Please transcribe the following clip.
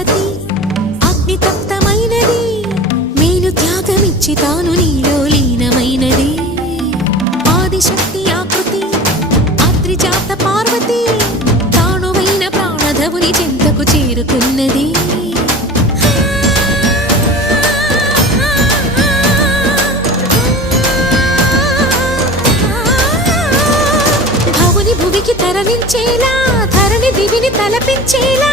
సతీ అగ్ని తప్తమైనది మేలు త్యాగమిచ్చి తాను నీలో లీనమైనది ఆదిశక్తి ఆకృతి అద్రిజాత పార్వతి తానువైన ప్రాణధవుని చెంతకు చేరుకున్నది భువికి తరలించేలా ధరణి దివిని తలపించేలా